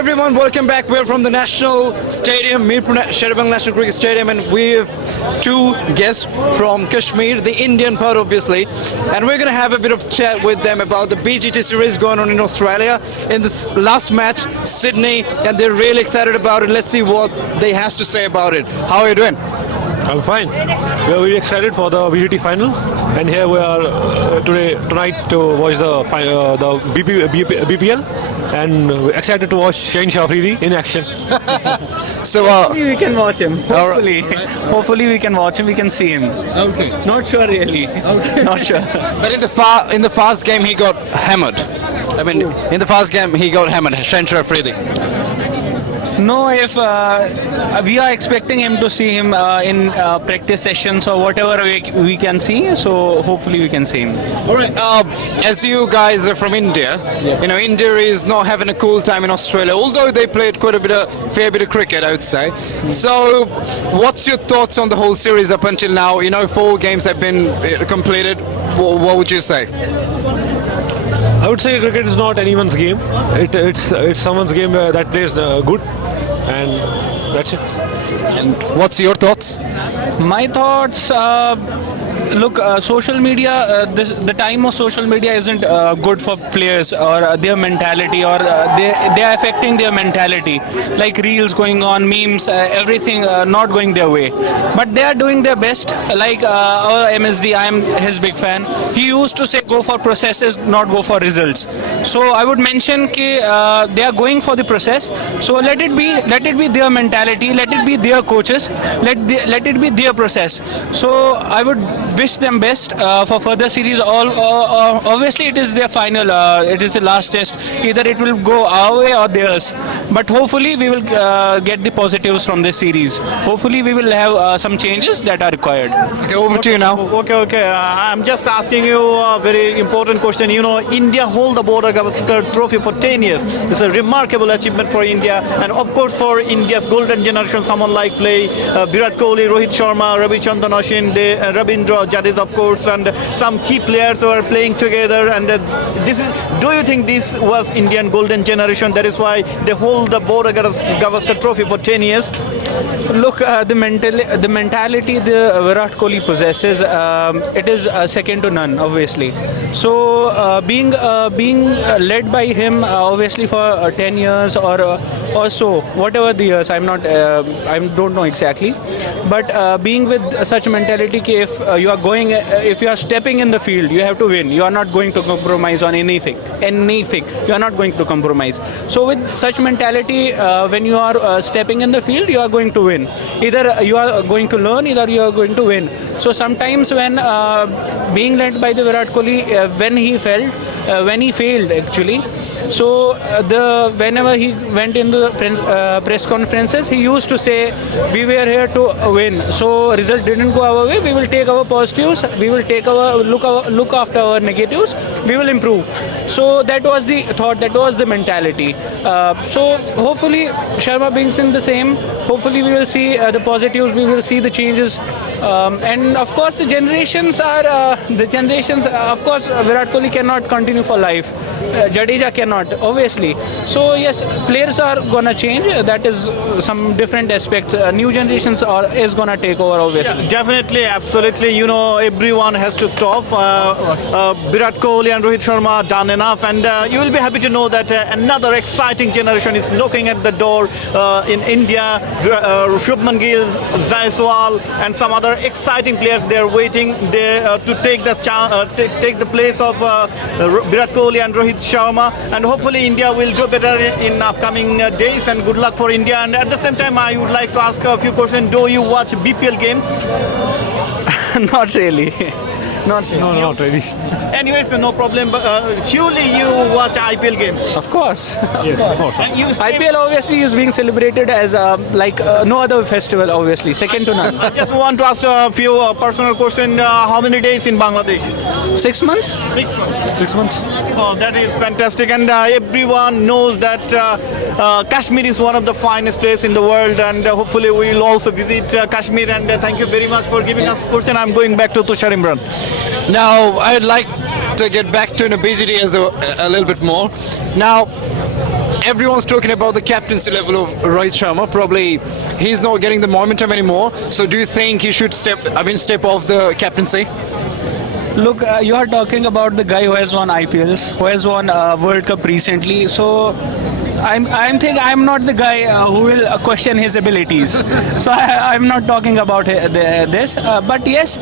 everyone, welcome back. We're from the National Stadium, Mirpur Sherabang National Cricket Stadium, and we have two guests from Kashmir, the Indian part obviously, and we're going to have a bit of chat with them about the BGT series going on in Australia in this last match, Sydney, and they're really excited about it. Let's see what they has to say about it. How are you doing? I'm fine. We are very excited for the BGT final, and here we are tonight to watch the BPL, and we're excited to watch Shane Shafridi in action. So, Hopefully we can watch him. Hopefully. All right. Hopefully we can watch him. We can see him. okay. Not sure really. Okay. Not sure. But in the fast game, he got hammered. I mean, in the fast game, he got hammered. Shane Shafridi. No, if we are expecting him to see him in practice sessions or whatever we can see. So hopefully we can see him. All right. As you guys are from India, you know India is not having a cool time in Australia. Although they played quite a fair bit of cricket, I would say. So, what's your thoughts on the whole series up until now? You know, 4 games have been completed. What would you say? I would say cricket is not anyone's game. It's someone's game that plays good, and that's it. And what's your thoughts? My thoughts. Look, social media, the time of social media isn't good for players or their mentality, or they are affecting their mentality. Like reels going on, memes, everything not going their way. But they are doing their best. Like our MSD, I am his big fan. He used to say go for processes, not go for results. So I would mention that they are going for the process. So let it be their mentality, let it be their coaches, let it be their process. So I would wish them best for further series. Obviously, it is their final. It is the last test. Either it will go our way or theirs. But hopefully, we will get the positives from this series. Hopefully, we will have some changes that are required. Okay, over to you now. Okay. I'm just asking you a very important question. You know, India hold the Border Gavaskar Trophy for 10 years. It's a remarkable achievement for India, and of course for India's golden generation, someone like Virat Kohli, Rohit Sharma, Ravichandran Ashwin, Ravindra Jadeja, of course, and some key players who are playing together. And do you think this was Indian golden generation? That is why they hold the Border Gavaskar Trophy for 10 years. Look, the mentality the Virat Kohli possesses, it is second to none, obviously. So being led by him, obviously for 10 years or so, whatever the years, I don't know exactly, but being with such mentality, if you are stepping in the field, you have to win. You are not going to compromise on anything. You are not going to compromise. So with such mentality, when you are stepping in the field, you are going to win. Either you are going to learn, either you are going to win. So sometimes when being led by the Virat Kohli, when he failed actually, so whenever he went into the press conferences, he used to say, we were here to win. So result didn't go our way. We will take our positives. We will take look after our negatives. We will improve. So that was the thought. That was the mentality. So hopefully Sharma brings in the same. Hopefully we will see the positives. We will see the changes. And of course the generations. Of course Virat Kohli cannot continue for life. Jadeja cannot, obviously. So yes, players are gonna change. That is some different aspect. New generations is gonna take over, obviously. Yeah, definitely, absolutely. You know, everyone has to stop. Virat Kohli and Rohit Sharma done enough, and you will be happy to know that another exciting generation is knocking at the door in India. Shubman Gill, Jaiswal, and some other exciting players. They are waiting to take the place of Virat Kohli and Rohit Sharma, and hopefully India will do better in upcoming days, and good luck for India. And at the same time, I would like to ask a few questions. Do you watch BPL games? Not really. Not really. No, not really. Anyways, no problem. But surely you watch IPL games. Of course. Yes, of course. And you stay- IPL obviously is being celebrated as no other festival, obviously, second to none. I just want to ask a few personal questions. How many days in Bangladesh? 6 months? 6 months. 6 months. Oh, that is fantastic, and everyone knows that Kashmir is one of the finest places in the world, and hopefully we will also visit Kashmir. And thank you very much for giving us question. I'm going back to Tushar Imran. Now, I'd like to get back to BGT as a little bit more. Now, everyone's talking about the captaincy level of Rohit Sharma. Probably he's not getting the momentum anymore. So do you think he should step off the captaincy? Look, you are talking about the guy who has won IPLs, who has won World Cup recently. So I'm not the guy who will question his abilities. So I'm not talking about this. But yes,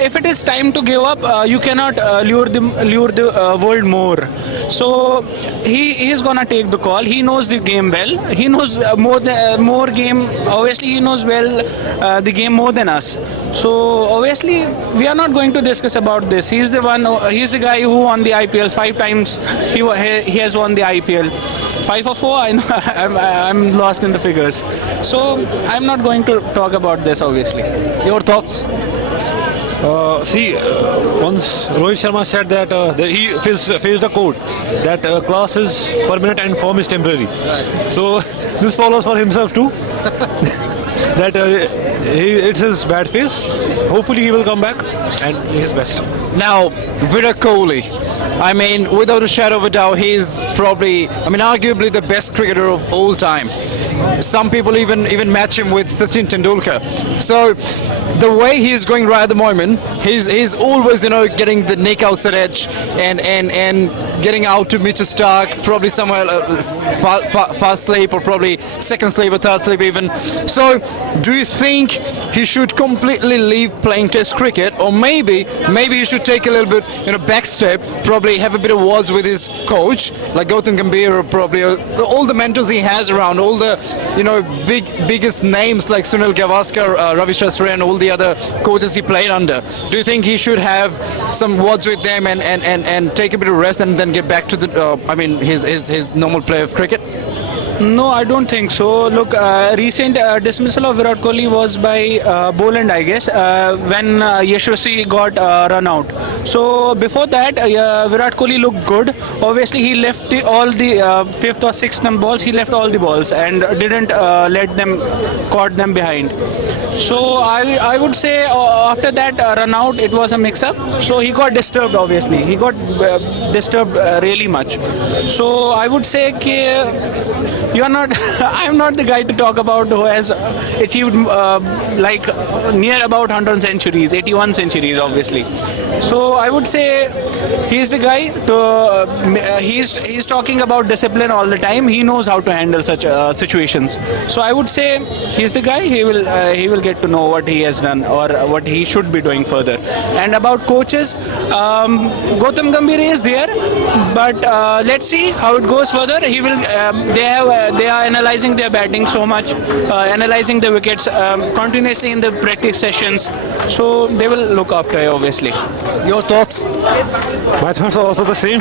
if it is time to give up, you cannot lure the world more. So he is gonna take the call. He knows the game well. He knows more game. Obviously, he knows well the game more than us. So obviously, we are not going to discuss about this. He's the one. He's the guy who won the IPLs 5 times. He has won the IPL. 5 or 4, I'm lost in the figures. So I'm not going to talk about this, obviously. Your thoughts? Once Rohit Sharma said that he faced a quote that class is permanent and form is temporary. So this follows for himself too. That it's his bad phase. Hopefully he will come back and do his best. Now, Virat Kohli. I mean, without a shadow of a doubt, he's probably, arguably the best cricketer of all time. Some people even match him with Sachin Tendulkar. So, the way he's going right at the moment, he's always, getting the nick outside edge and getting out to Mitchell Stark, probably somewhere fast sleep or probably second sleep or third sleep even. So, do you think he should completely leave playing Test cricket, or maybe he should take a little bit, back step, probably have a bit of words with his coach, like Gautam Gambhir, or probably all the mentors he has around, all the biggest names like Sunil Gavaskar, Ravi Shastri, and all the other coaches he played under. Do you think he should have some words with them and take a bit of rest and then get back to the his normal play of cricket? No, I don't think so. Look, recent dismissal of Virat Kohli was by Boland, I guess, when Yashasvi got run out. So before that, Virat Kohli looked good. Obviously, he left all the fifth or sixth number balls. He left all the balls and didn't caught them behind. So I would say after that run out, it was a mix-up. So he got disturbed. Obviously, he got disturbed really much. So I would say you are not. I'm not the guy to talk about who has achieved near about 100 centuries, 81 centuries, obviously. So I would say he's the guy to. He's talking about discipline all the time. He knows how to handle such situations. So I would say he's the guy. He will get to know what he has done or what he should be doing further. And about coaches, Gautam Gambhir is there, but let's see how it goes further. He will. They are analyzing their batting so much, analyzing the wickets continuously in the practice sessions. So they will look after it, obviously. Your thoughts? My thoughts are also the same.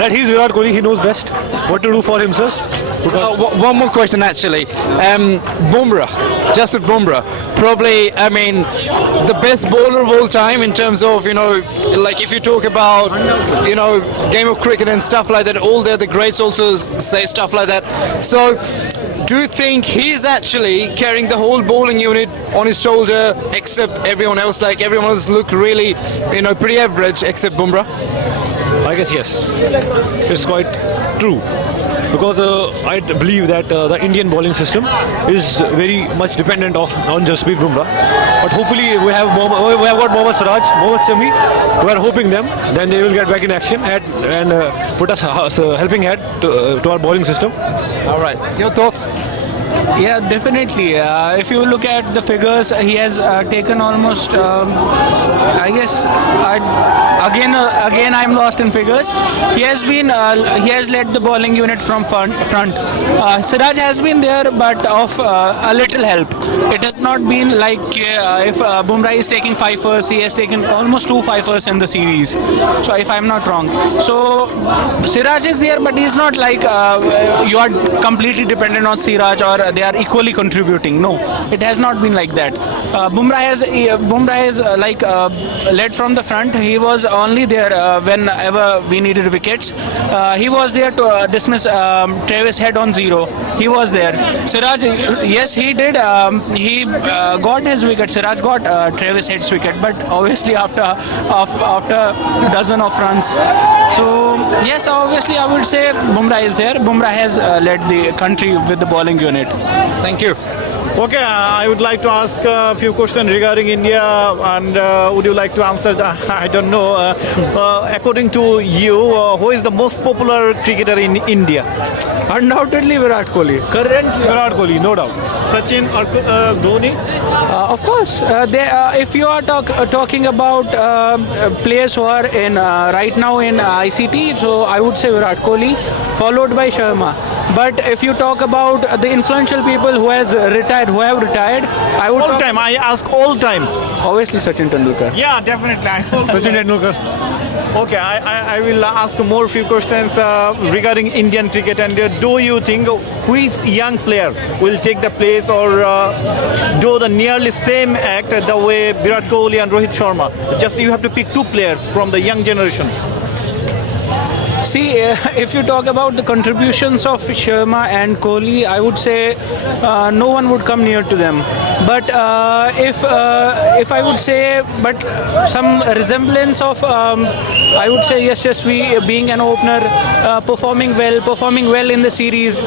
That he's Virat Kohli, he knows best what to do for himself. One more question, actually. Bumrah, Jasprit Bumrah, probably, the best bowler of all time in terms of, if you talk about, game of cricket and stuff like that, all the other greats also say stuff like that. So, do you think he's actually carrying the whole bowling unit on his shoulder, except everyone else? Like, everyone else look really, pretty average, except Bumrah? I guess yes. It's quite true. Because I believe that the Indian bowling system is very much dependent on Jasprit Bumrah. But hopefully we have got Mohammad Siraj, Mohammad Shami. We are hoping them. Then they will get back in action and put us helping hand to our bowling system. All right. Your thoughts? Yeah, definitely. If you look at the figures, he has taken almost. I guess again I'm lost in figures. He has led the bowling unit from front. Siraj has been there, but of a little help. It has not been like if Bumrah is taking 5 firsts, he has taken almost 2 5 firsts in the series. So if I'm not wrong, so Siraj is there, but he's not like you are completely dependent on Siraj or they are equally contributing. No, it has not been like that. Bumrah has led from the front. He was only there whenever we needed wickets. He was there to dismiss Travis Head on 0. He was there. Siraj, yes, he did. He got his wicket. Siraj got Travis Head's wicket, but obviously after a dozen of runs. So yes, obviously I would say Bumrah is there. Bumrah has led the country with the bowling unit. Thank you. Okay, I would like to ask a few questions regarding India, and would you like to answer that? I don't know. According to you, who is the most popular cricketer in India? Undoubtedly Virat Kohli. Currently Virat Kohli, no doubt. Sachin or Dhoni? Of course, if you are talking about players who are in right now in ICT, so I would say Virat Kohli, followed by Sharma. But if you talk about the influential people who have retired, I would All time, I ask all time. obviously Sachin Tendulkar. Yeah, definitely. Sachin Tendulkar. Okay, I will ask more few questions regarding Indian cricket. And do you think which young player will take the place or do the nearly same act the way Virat Kohli and Rohit Sharma? Just you have to pick two players from the young generation. See, if you talk about the contributions of Sharma and Kohli, I would say no one would come near to them. But if I would say, but some resemblance of, I would say Yashasvi being an opener, performing well in the series,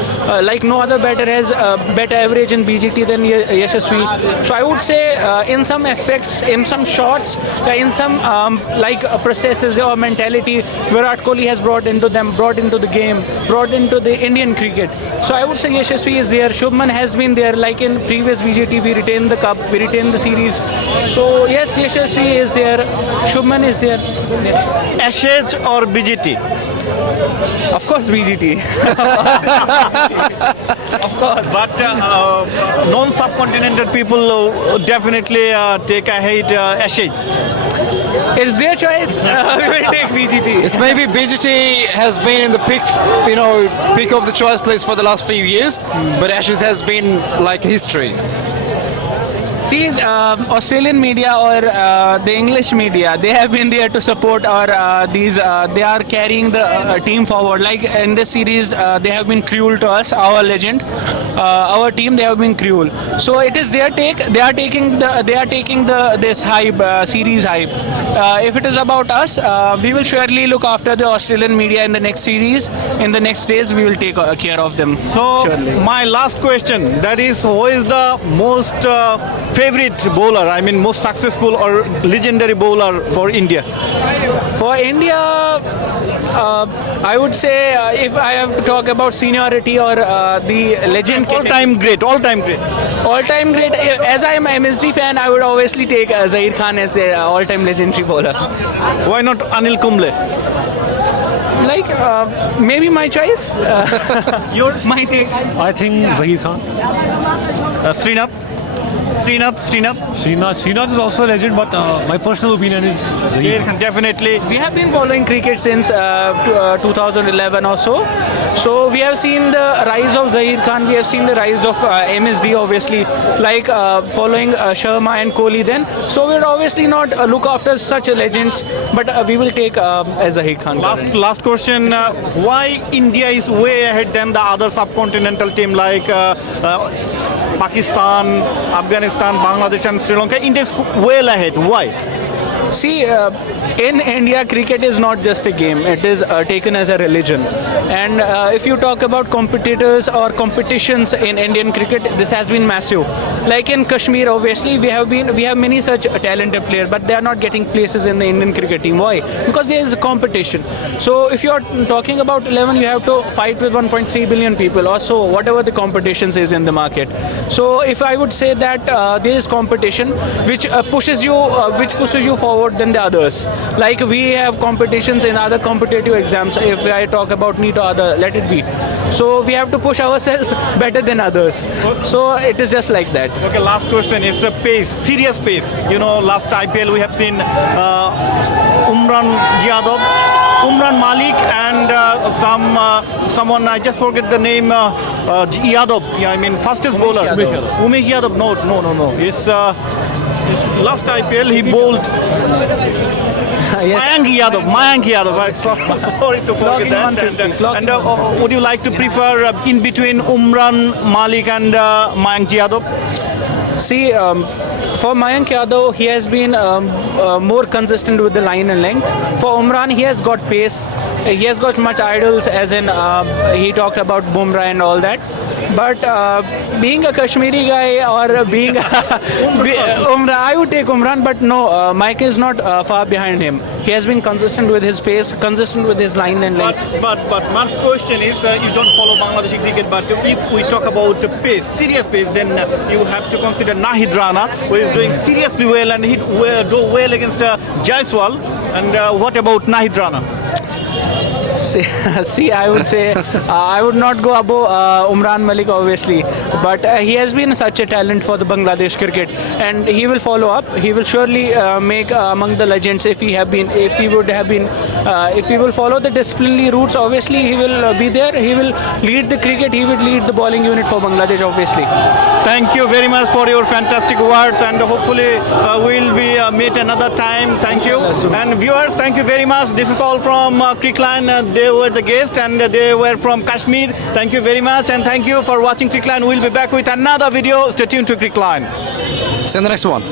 like no other batter has better average in BGT than Yashasvi. So I would say in some aspects, in some shots, in some processes or mentality, Virat Kohli has brought into the game, brought into the Indian cricket. So I would say Yashasvi is there. Shubman has been there. Like in previous BJT, we retained the cup, we retained the series. So yes, Yashasvi is there. Shubman is there. Yes. Ashes or BGT? Of course, BGT. Of course. But non-subcontinental people definitely take ahead Ashes. It's their choice. We will take BGT. It's maybe BGT has been in the pick of the choice list for the last few years, but Ashes has been like history. See, Australian media or the English media, they have been there to support they are carrying the team forward. Like in this series, they have been cruel to us, our legend, our team. They have been cruel. So it is their take. They are taking this hype, series hype. If it is about us, we will surely look after the Australian media in the next series. In the next days, we will take care of them. So surely. my last question, that is, who is the most favorite bowler? I mean, most successful or legendary bowler for India? For India, I would say if I have to talk about seniority or the legend, All-time great. all-time great. As I am a MSD fan, I would obviously take Zaheer Khan as the all-time legendary bowler. Why not Anil Kumble? Like maybe my choice. My take. I think Zaheer Khan. Srinath? Srinath is also a legend, but my personal opinion is Zaheer Khan. Definitely. We have been following cricket since 2011 or so. So we have seen the rise of Zaheer Khan. We have seen the rise of MSD, obviously, like following Sharma and Kohli then. So we would obviously not look after such legends, but we will take as Zaheer Khan. Last question. Why India is way ahead than the other subcontinental team like Pakistan, Afghanistan, Bangladesh and Sri Lanka? India is well ahead. Why? See, in India, cricket is not just a game. It is taken as a religion. And if you talk about competitors or competitions in Indian cricket, this has been massive. Like in Kashmir, obviously, we have many such talented players, but they are not getting places in the Indian cricket team. Why? Because there is a competition. So if you are talking about 11, you have to fight with 1.3 billion people, or so whatever the competitions is in the market. So if I would say that there is competition which pushes you forward than the others. Like we have competitions in other competitive exams. If I talk about NEET or other, let it be. So we have to push ourselves better than others. So it is just like that. Okay, last question is pace, serious pace. You know, last IPL we have seen Umran Yadav, Umran Malik and someone, I just forget the name, Yadav. Yeah, I mean fastest bowler. Yadav. Umesh Yadav. No. It's last IPL he bowled Yes. Mayank Yadav. I'm sorry to forget Clocking that. 150, clocking Would you like to prefer in between Umran Malik and Mayank Yadav? See, for Mayank Yadav, he has been more consistent with the line and length. For Umran, he has got pace. He has got much idols, as in he talked about Bumrah and all that. But being a Kashmiri guy or being Umrah, I would take Umran. But no, Mike is not far behind him. He has been consistent with his pace, consistent with his line and length. But my question is, you don't follow Bangladeshi cricket, but if we talk about pace, serious pace, then you have to consider Nahid Rana, who is doing seriously well and he do well against Jaiswal. And what about Nahid Rana? See, I would say I would not go above Umran Malik, obviously, but he has been such a talent for the Bangladesh cricket, and he will follow up. He will surely make among the legends if he will follow the disciplinary routes. Obviously, he will be there. He will lead the cricket. He will lead the bowling unit for Bangladesh. Obviously. Thank you very much for your fantastic words, and hopefully we'll be meet another time. Thank you. And viewers, thank you very much. This is all from Crickline. They were the guests and they were from Kashmir. Thank you very much, and thank you for watching Crickline. We'll be back with another video. Stay tuned to Crickline. See you in the next one.